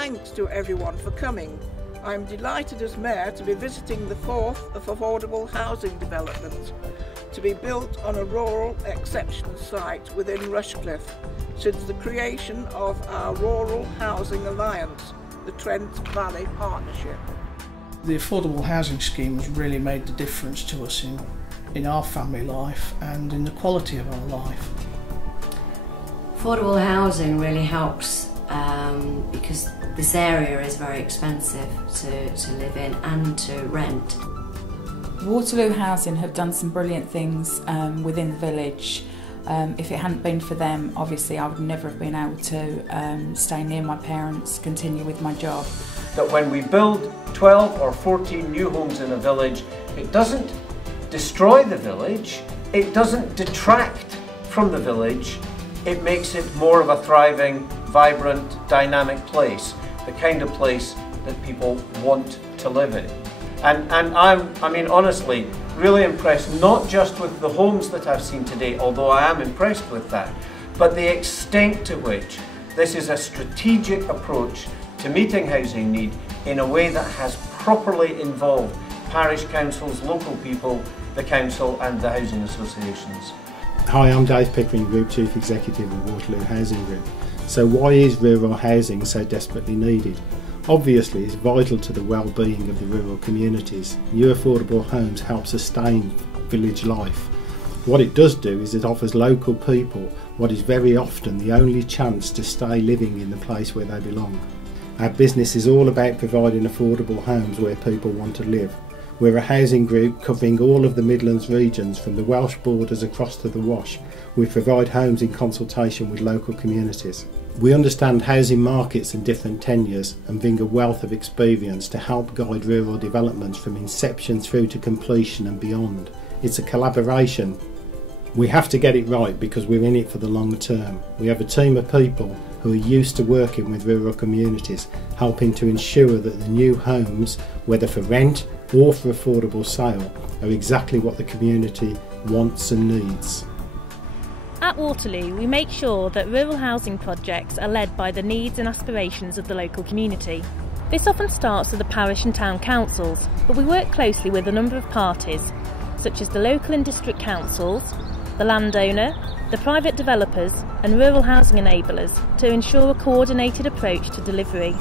thanks to everyone for coming. I'm delighted as Mayor to be visiting the fourth of affordable housing developments to be built on a rural exception site within Rushcliffe since the creation of our Rural Housing Alliance, the Trent Valley Partnership. The affordable housing scheme has really made the difference to us in our family life and in the quality of our life. Affordable housing really helps because this area is very expensive to live in and to rent. Waterloo Housing have done some brilliant things within the village. If it hadn't been for them, obviously I would never have been able to stay near my parents, continue with my job. That when we build 12 or 14 new homes in a village, it doesn't destroy the village, it doesn't detract from the village, it makes it more of a thriving, vibrant, dynamic place, the kind of place that people want to live in. And I mean honestly, really impressed not just with the homes that I've seen today, although I am impressed with that, but the extent to which this is a strategic approach to meeting housing need in a way that has properly involved parish councils, local people, the council and the housing associations. Hi, I'm Dave Pickering, Group Chief Executive of Waterloo Housing Group. So why is rural housing so desperately needed? Obviously it's vital to the well-being of the rural communities. New affordable homes help sustain village life. What it does do is it offers local people what is very often the only chance to stay living in the place where they belong. Our business is all about providing affordable homes where people want to live. We're a housing group covering all of the Midlands regions from the Welsh borders across to the Wash. We provide homes in consultation with local communities. We understand housing markets and different tenures and bring a wealth of experience to help guide rural developments from inception through to completion and beyond. It's a collaboration. We have to get it right because we're in it for the long term. We have a team of people who are used to working with rural communities, helping to ensure that the new homes, whether for rent or for affordable sale, are exactly what the community wants and needs. At Waterloo, we make sure that rural housing projects are led by the needs and aspirations of the local community. This often starts with the parish and town councils, but we work closely with a number of parties, such as the local and district councils, the landowner, the private developers and rural housing enablers to ensure a coordinated approach to delivery.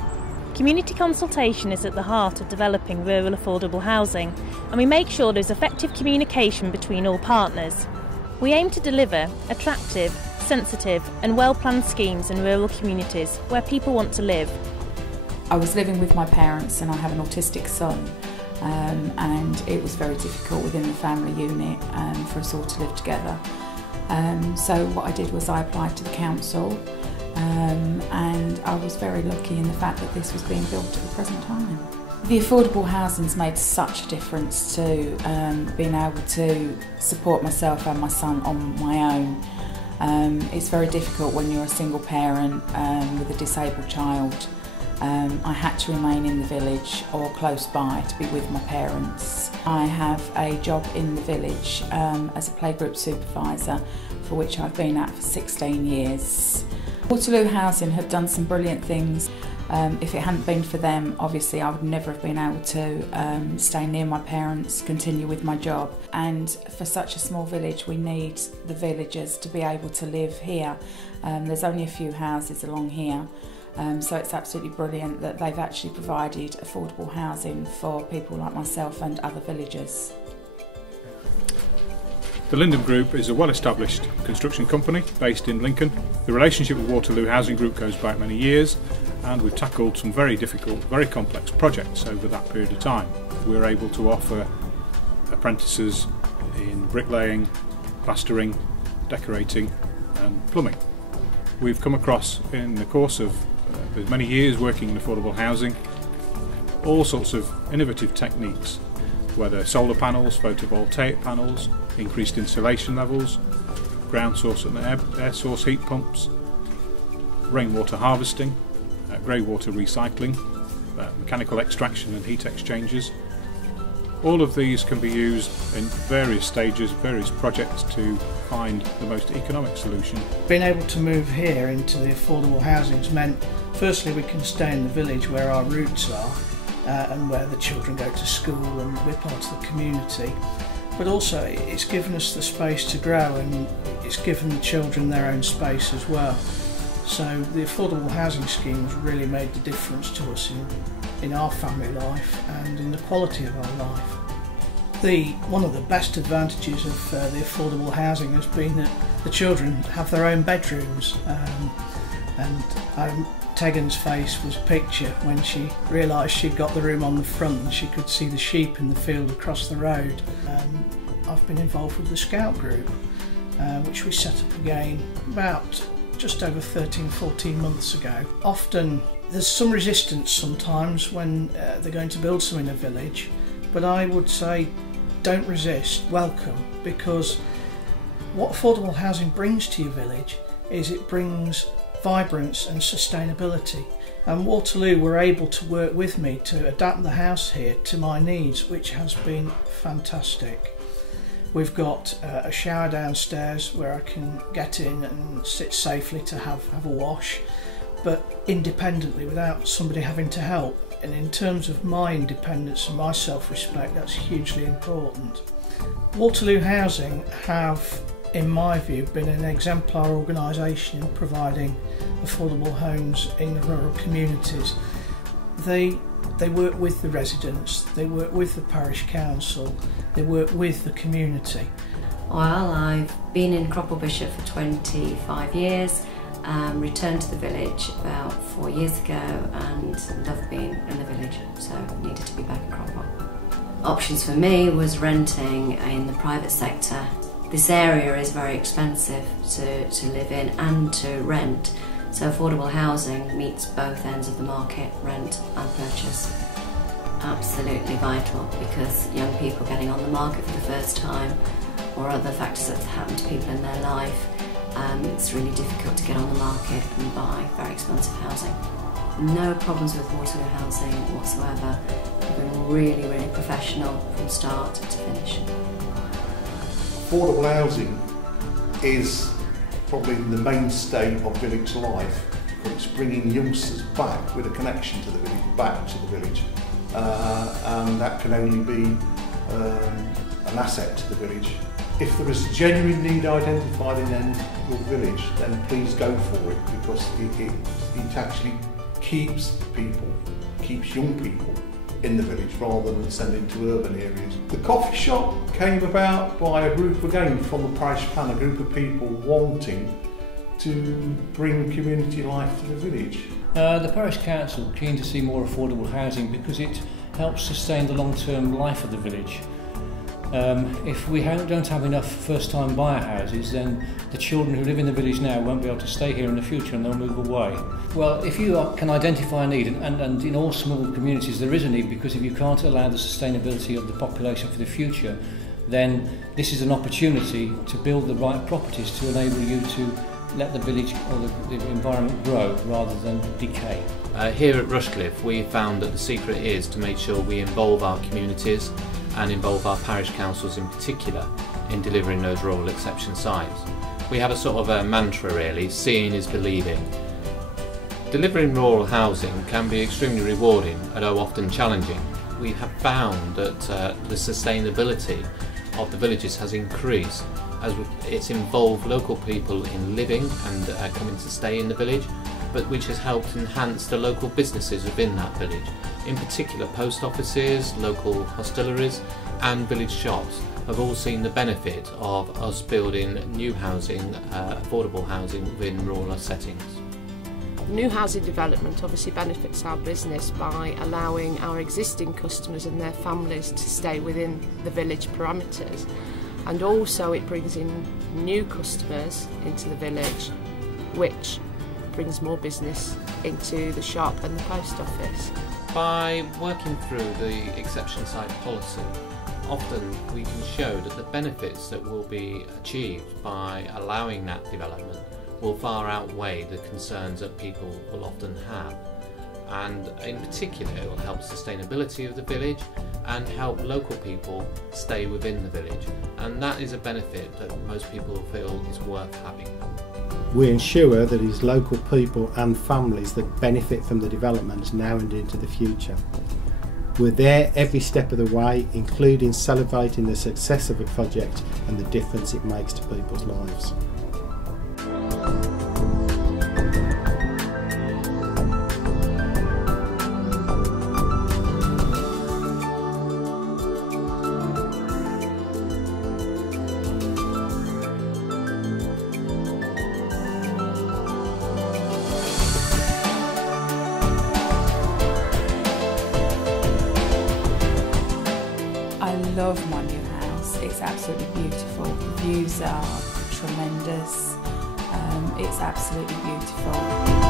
Community consultation is at the heart of developing rural affordable housing, and we make sure there is effective communication between all partners. We aim to deliver attractive, sensitive and well-planned schemes in rural communities where people want to live. I was living with my parents and I have an autistic son, and it was very difficult within the family unit for us all to live together. So what I did was I applied to the council, and I was very lucky in the fact that this was being built at the present time. The affordable housing's made such a difference to being able to support myself and my son on my own. It's very difficult when you're a single parent with a disabled child. I had to remain in the village or close by to be with my parents. I have a job in the village as a playgroup supervisor, for which I've been at for 16 years. Waterloo Housing have done some brilliant things. If it hadn't been for them, obviously I would never have been able to stay near my parents, continue with my job. And for such a small village, we need the villagers to be able to live here. There's only a few houses along here. So it's absolutely brilliant that they've actually provided affordable housing for people like myself and other villagers. The Linden Group is a well-established construction company based in Lincoln. The relationship with Waterloo Housing Group goes back many years, and we've tackled some very difficult, very complex projects over that period of time. We're able to offer apprentices in bricklaying, plastering, decorating and plumbing. We've come across in the course of many years working in affordable housing all sorts of innovative techniques, whether solar panels, photovoltaic panels, increased insulation levels, ground source and air source heat pumps, rainwater harvesting, grey water recycling, mechanical extraction and heat exchangers. All of these can be used in various stages, various projects to find the most economic solution. Being able to move here into the affordable housing has meant Firstly, we can stay in the village where our roots are and where the children go to school and we're part of the community. But also it's given us the space to grow and it's given the children their own space as well. So the affordable housing scheme has really made the difference to us in our family life and in the quality of our life. One of the best advantages of the affordable housing has been that the children have their own bedrooms, and Tegan's face was a picture when she realised she'd got the room on the front and she could see the sheep in the field across the road. I've been involved with the Scout group, which we set up again about just over 13-14 months ago. Often there's some resistance sometimes when they're going to build something in a village, but I would say don't resist, welcome, because what affordable housing brings to your village is it brings vibrance and sustainability. And Waterloo were able to work with me to adapt the house here to my needs, which has been fantastic. We've got a shower downstairs where I can get in and sit safely to have a wash, but independently without somebody having to help. And in terms of my independence and my self-respect, that's hugely important. Waterloo Housing have, in my view, been an exemplar organisation in providing affordable homes in the rural communities. They work with the residents, they work with the parish council, they work with the community. Well, I've been in Cropwell Bishop for 25 years, returned to the village about 4 years ago and loved being in the village, so needed to be back in Cropwell. Options for me was renting in the private sector. This area is very expensive to live in and to rent, so affordable housing meets both ends of the market, rent and purchase. Absolutely vital, because young people getting on the market for the first time or other factors that happen to people in their life, it's really difficult to get on the market and buy very expensive housing. No problems with Waterloo Housing whatsoever. They've been really, really professional from start to finish. Affordable housing is probably the mainstay of village life. It's bringing youngsters back with a connection to the village, back to the village, and that can only be an asset to the village. If there is a genuine need identified in your village, then please go for it, because it actually keeps people, keeps young people in the village rather than sending to urban areas. The coffee shop came about by a group, again from the parish plan, a group of people wanting to bring community life to the village. The parish council keen to see more affordable housing because it helps sustain the long-term life of the village. If we don't have enough first-time buyer houses, then the children who live in the village now won't be able to stay here in the future and they'll move away. Well, if you can identify a need, and in all small communities there is a need, because if you can't allow the sustainability of the population for the future, then this is an opportunity to build the right properties to enable you to let the village or the environment grow rather than decay. Here at Rushcliffe, we found that the secret is to make sure we involve our communities and involve our parish councils in particular in delivering those rural exception sites. We have a sort of a mantra really, seeing is believing. Delivering rural housing can be extremely rewarding, although often challenging. We have found that the sustainability of the villages has increased as it's involved local people in living and coming to stay in the village, but which has helped enhance the local businesses within that village. In particular, post offices, local hosteleries and village shops have all seen the benefit of us building new housing, affordable housing within rural settings. New housing development obviously benefits our business by allowing our existing customers and their families to stay within the village parameters, and also it brings in new customers into the village, which brings more business into the shop and the post office. By working through the exception site policy, often we can show that the benefits that will be achieved by allowing that development will far outweigh the concerns that people will often have. And in particular, it will help sustainability of the village and help local people stay within the village. And that is a benefit that most people feel is worth having. We ensure that it is local people and families that benefit from the development now and into the future. We're there every step of the way, including celebrating the success of a project and the difference it makes to people's lives. I love my new house. It's absolutely beautiful. The views are tremendous. It's absolutely beautiful.